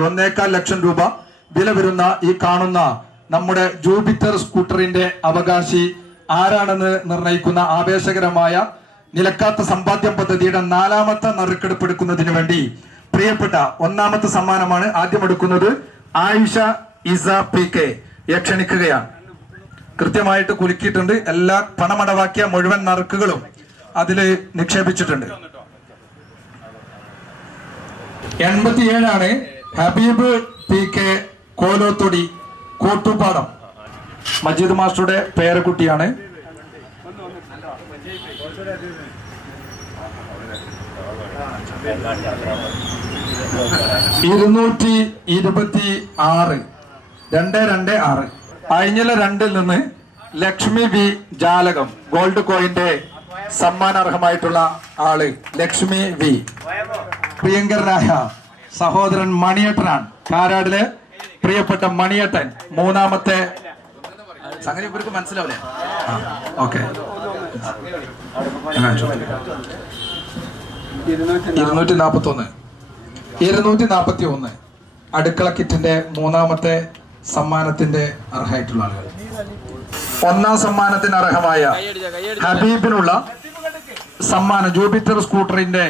1.25 ലക്ഷം രൂപ വില വരുന്ന ഈ കാണുന്ന നമ്മുടെ ജൂപ്പിറ്റർ സ്കൂട്ടറിന്റെ അവകാശി ആരാണെന്ന് നിർണയിക്കുന്ന ആവേശകരമായ നിലക്കാത്ത സമ്പാദ്യം പദ്ധതിയുടെ 4ാമത്തെ നറുക്കെടുപ്പ് എടുക്കുന്നതിന് വേണ്ടി പ്രിയപ്പെട്ട 1ാമത്തെ സമ്മാനമാണ് ആദ്യം എടുക്കുന്നത്. ആയിഷ ഇസ PK ക്ഷണിക്കുകയാണ്. കൃത്യമായിട്ട് കുലുക്കിയിട്ടുണ്ട്. എല്ലാ പണമടവാക്കിയ മുഴുവൻ നറുക്കുകളും അതില് നിക്ഷേപിച്ചിട്ടുണ്ട്. 87 ഹബീബ് PK കോലോത്തൊടി കോട്ടുപാടം. മജീദ് മാസ്റ്ററുടെ പേരക്കുട്ടിയാണ്. $226 അഴിഞ്ഞില 2 നിന്ന് ലക്ഷ്മി വി ജാലകം ഗോൾഡ് കോയിന്റെ സമ്മാനാർഹമായിട്ടുള്ള ആള് ലക്ഷ്മി വി. പ്രിയങ്കരനായ സഹോദരൻ മണിയേട്ടനാണ്. കാരാടിലെ പ്രിയപ്പെട്ട മണിയേട്ടൻ 3ാമത്തെ സംഗതി ഇവർക്ക് മനസ്സിലാവില്ലേ? ഓക്കെ. 241 അടുക്കള കിറ്റിന്റെ 3ാമത്തെ സമ്മാനത്തിന്റെ അർഹമായിട്ടുള്ള ആളുകൾ. 1ാം സമ്മാനത്തിന് അർഹമായ ഹബീബിനുള്ള സമ്മാനം ജൂപ്പിറ്റർ സ്കൂട്ടറിന്റെ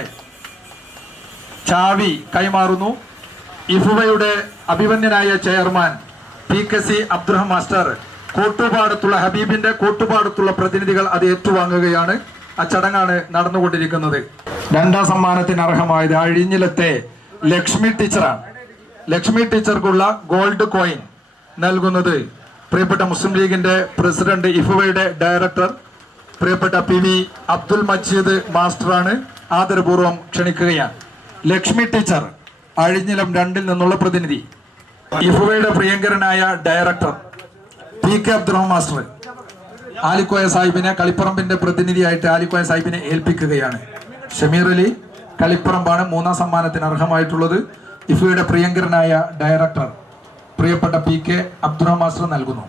ചാവി കൈമാറുന്നു. ഇഫുവയുടെ അഭിമന്യനായ ചെയർമാൻ PKC അബ്ദുറഹ്മാൻ മാസ്റ്റർ കോട്ടുപാടത്തുള്ള ഹബീബിന്റെ കോട്ടുപാടത്തുള്ള പ്രതിനിധികൾ അത് ഏറ്റുവാങ്ങുകയാണ്. ആ ചടങ്ങാണ് നടന്നുകൊണ്ടിരിക്കുന്നത്. 2ാം സമ്മാനത്തിന് അർഹമായത് അഴിഞ്ഞിലത്തെ ലക്ഷ്മി ടീച്ചറാണ്. ലക്ഷ്മി ടീച്ചർക്കുള്ള ഗോൾഡ് കോയിൻ നൽകുന്നത് പ്രിയപ്പെട്ട മുസ്ലിം ലീഗിന്റെ പ്രസിഡന്റ് ഇഫുവയുടെ ഡയറക്ടർ പ്രിയപ്പെട്ട PV അബ്ദുൽ മജീദ് മാസ്റ്ററാണ്. ആദരപൂർവ്വം ക്ഷണിക്കുകയാണ്. ലക്ഷ്മി ടീച്ചർ അഴിഞ്ഞിലം 2 നിന്നുള്ള പ്രതിനിധി. ഇഫുവയുടെ പ്രിയങ്കരനായ director PK Abdurahman master Alikoya സാഹിബിനെ കളിപ്പറമ്പിന്റെ പ്രതിനിധിയായിട്ട് ആലിക്കോയ സാഹിബിനെ ഏൽപ്പിക്കുകയാണ്. ഷമീർ അലി കളിപ്പറമ്പാണ് 3ാം സമ്മാനത്തിന് അർഹമായിട്ടുള്ളത്. ഇഫുവയുടെ പ്രിയങ്കരനായ ഡയറക്ടർ പ്രിയപ്പെട്ട PK അബ്ദുറഹ്മാൻ മാസ്റ്റർ നൽകുന്നു.